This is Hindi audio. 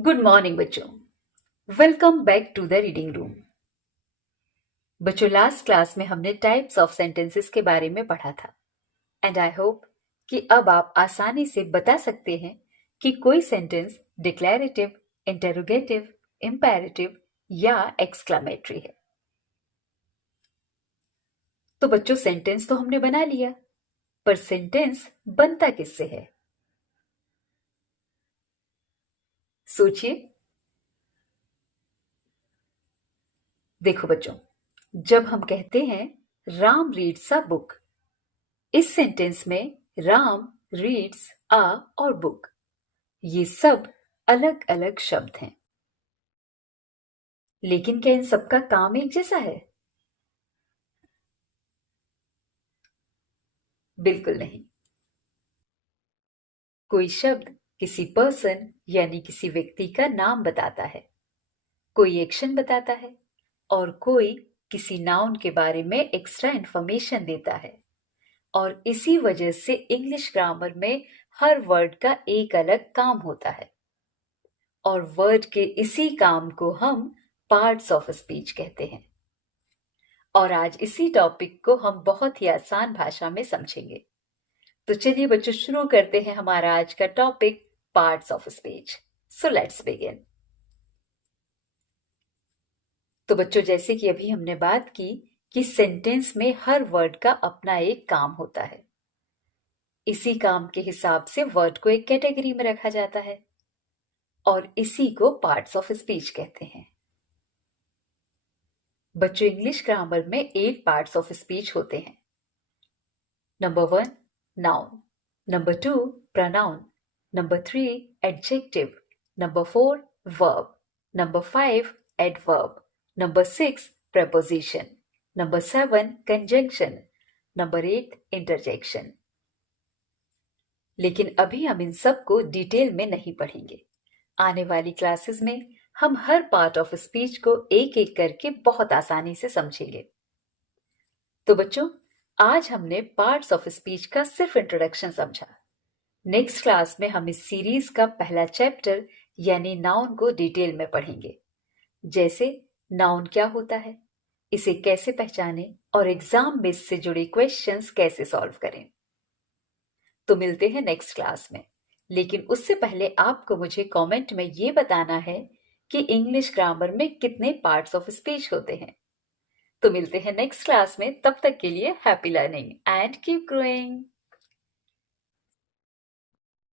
गुड मॉर्निंग बच्चों। Welcome back to the reading room. बच्चों, लास्ट क्लास में हमने टाइप्स ऑफ सेंटेंसेस के बारे में पढ़ा था एंड आई होप कि अब आप आसानी से बता सकते हैं कि कोई सेंटेंस डिक्लेरेटिव, इंटेरोगेटिव, इंपेरेटिव या एक्सक्लामेटरी है। तो बच्चों, सेंटेंस तो हमने बना लिया, पर सेंटेंस बनता किससे है? सोचिए। देखो बच्चों, जब हम कहते हैं राम रीड्स अ बुक, इस सेंटेंस में राम रीड्स अ और बुक, ये सब अलग अलग शब्द हैं। लेकिन क्या इन सबका काम एक जैसा है? बिल्कुल नहीं। कोई शब्द किसी पर्सन यानी किसी व्यक्ति का नाम बताता है, कोई एक्शन बताता है और कोई किसी नाउन के बारे में एक्स्ट्रा इंफॉर्मेशन देता है। और इसी वजह से इंग्लिश ग्रामर में हर वर्ड का एक अलग काम होता है और वर्ड के इसी काम को हम पार्ट्स ऑफ स्पीच कहते हैं। और आज इसी टॉपिक को हम बहुत ही आसान भाषा में समझेंगे। तो चलिए बच्चों, शुरू करते हैं हमारा आज का topic, parts of speech. So let's begin. तो बच्चों, जैसे कि अभी हमने बात की कि सेंटेंस में हर वर्ड का अपना एक काम होता है। इसी काम के हिसाब से वर्ड को एक कैटेगरी में रखा जाता है और इसी को पार्ट्स ऑफ स्पीच कहते हैं। बच्चों, इंग्लिश ग्रामर में 8 पार्ट्स ऑफ स्पीच होते हैं। Number 1 noun, number 2 pronoun, number 3 adjective, number 4 verb, number 5 adverb, number 6 preposition, number 7 conjunction, number 8 interjection। लेकिन अभी हम इन सब को डिटेल में नहीं पढ़ेंगे। आने वाली क्लासेस में हम हर पार्ट ऑफ स्पीच को एक एक करके बहुत आसानी से समझेंगे। तो बच्चों, आज हमने पार्ट्स ऑफ स्पीच का सिर्फ इंट्रोडक्शन समझा। नेक्स्ट क्लास में हम इस सीरीज का पहला चैप्टर यानी नाउन को डिटेल में पढ़ेंगे। जैसे नाउन क्या होता है, इसे कैसे पहचानें और एग्जाम में इससे जुड़े क्वेश्चंस कैसे सॉल्व करें। तो मिलते हैं नेक्स्ट क्लास में, लेकिन उससे पहले आपको मुझे कमेंट में ये बताना है कि इंग्लिश ग्रामर में कितने पार्ट्स ऑफ स्पीच होते हैं। तो मिलते हैं नेक्स्ट क्लास में, तब तक के लिए happy learning and keep growing.